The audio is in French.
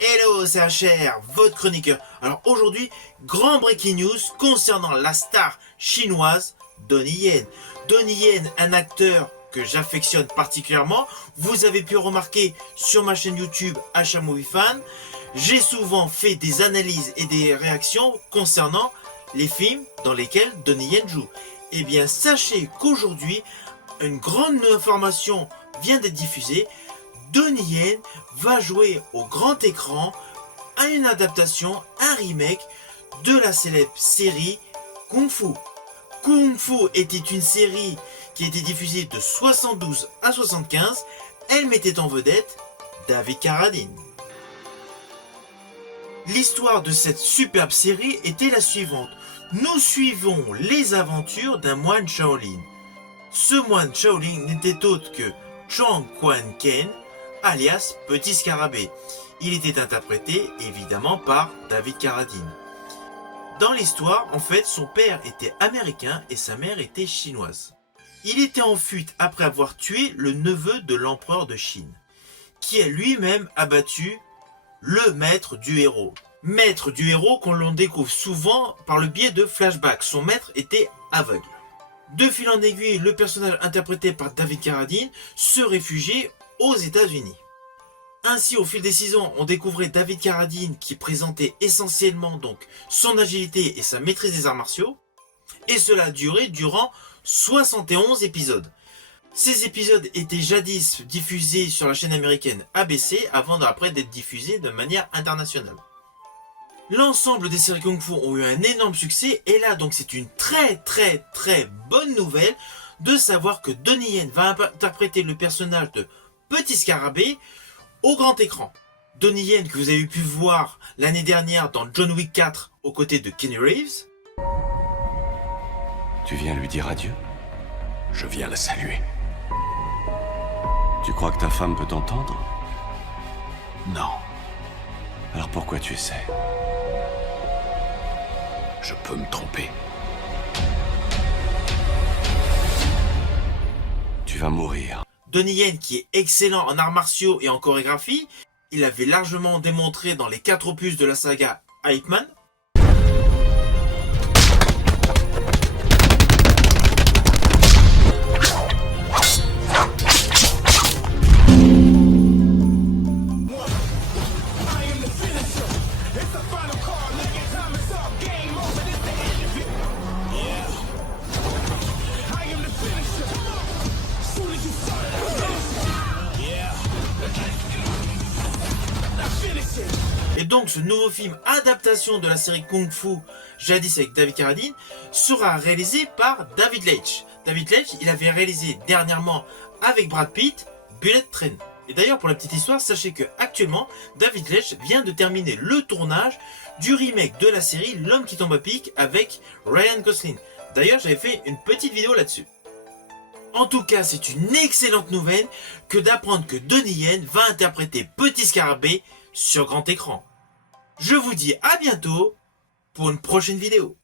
Hello, c'est HR, votre chroniqueur. Alors aujourd'hui, grand breaking news concernant la star chinoise Donnie Yen. Donnie Yen, un acteur que j'affectionne particulièrement. Vous avez pu remarquer sur ma chaîne YouTube HR Movie Fan, j'ai souvent fait des analyses et des réactions concernant les films dans lesquels Donnie Yen joue. Eh bien, sachez qu'aujourd'hui, une grande information vient d'être diffusée. Donnie Yen va jouer au grand écran à une adaptation, un remake de la célèbre série Kung Fu. Kung Fu était une série qui était diffusée de 72 à 75. Elle mettait en vedette David Carradine. L'histoire de cette superbe série était la suivante. Nous suivons les aventures d'un moine Shaolin. Ce moine Shaolin n'était autre que Chang Quan Ken, alias Petit Scarabée. Il était interprété évidemment par David Carradine. Dans l'histoire, en fait, son père était américain et sa mère était chinoise. Il était en fuite après avoir tué le neveu de l'empereur de Chine, qui a lui-même abattu le maître du héros. Maître du héros qu'on l'on découvre souvent par le biais de flashbacks. Son maître était aveugle. De fil en aiguille, le personnage interprété par David Carradine se réfugiait aux États-Unis. Ainsi, au fil des saisons, on découvrait David Carradine qui présentait essentiellement donc son agilité et sa maîtrise des arts martiaux, et cela a duré durant 71 épisodes. Ces épisodes étaient jadis diffusés sur la chaîne américaine ABC avant d'après d'être diffusés de manière internationale. L'ensemble des séries Kung Fu ont eu un énorme succès et là donc c'est une très bonne nouvelle de savoir que Donnie Yen va interpréter le personnage de Petit Scarabée au grand écran. Donnie Yen que vous avez pu voir l'année dernière dans John Wick 4 aux côtés de Keanu Reeves. Tu viens lui dire adieu? Je viens la saluer. Tu crois que ta femme peut t'entendre? Non, Alors pourquoi tu essaies? je peux me tromper. Tu vas mourir. Donnie Yen qui est excellent en arts martiaux et en chorégraphie, il avait largement démontré dans les 4 opus de la saga Ip Man. Et donc ce nouveau film adaptation de la série Kung Fu jadis avec David Carradine sera réalisé par David Leitch. David Leitch, il avait réalisé dernièrement avec Brad Pitt Bullet Train. Et d'ailleurs pour la petite histoire, sachez que actuellement David Leitch vient de terminer le tournage du remake de la série L'homme qui tombe à pic avec Ryan Gosling. D'ailleurs j'avais fait une petite vidéo là-dessus. En tout cas, c'est une excellente nouvelle que d'apprendre que Donnie Yen va interpréter Petit Scarabée sur grand écran. Je vous dis à bientôt pour une prochaine vidéo.